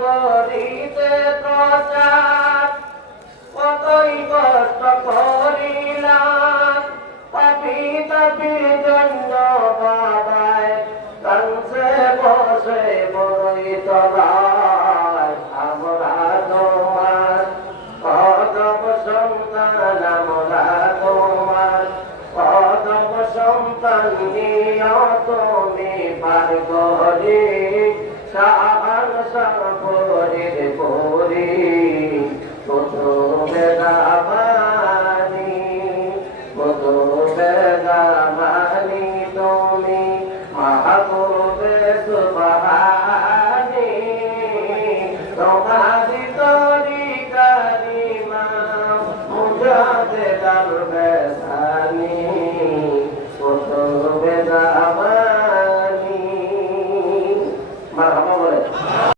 করিতে প্রচার কতই কষ্ট করিলাম পাপি তাপি জন্য বাবায় কানসে বসে বড়ই তলায় আমরা তোমার কদম সন্তান আমরা তোমার কদম সন্তান নিয় তুমি পার করি সাহান সাপরের পরি কত বেদামানি তুমি মাহবুবে সুবহানি তোমারি তরিকা ইমাম মুজাদ্দিদ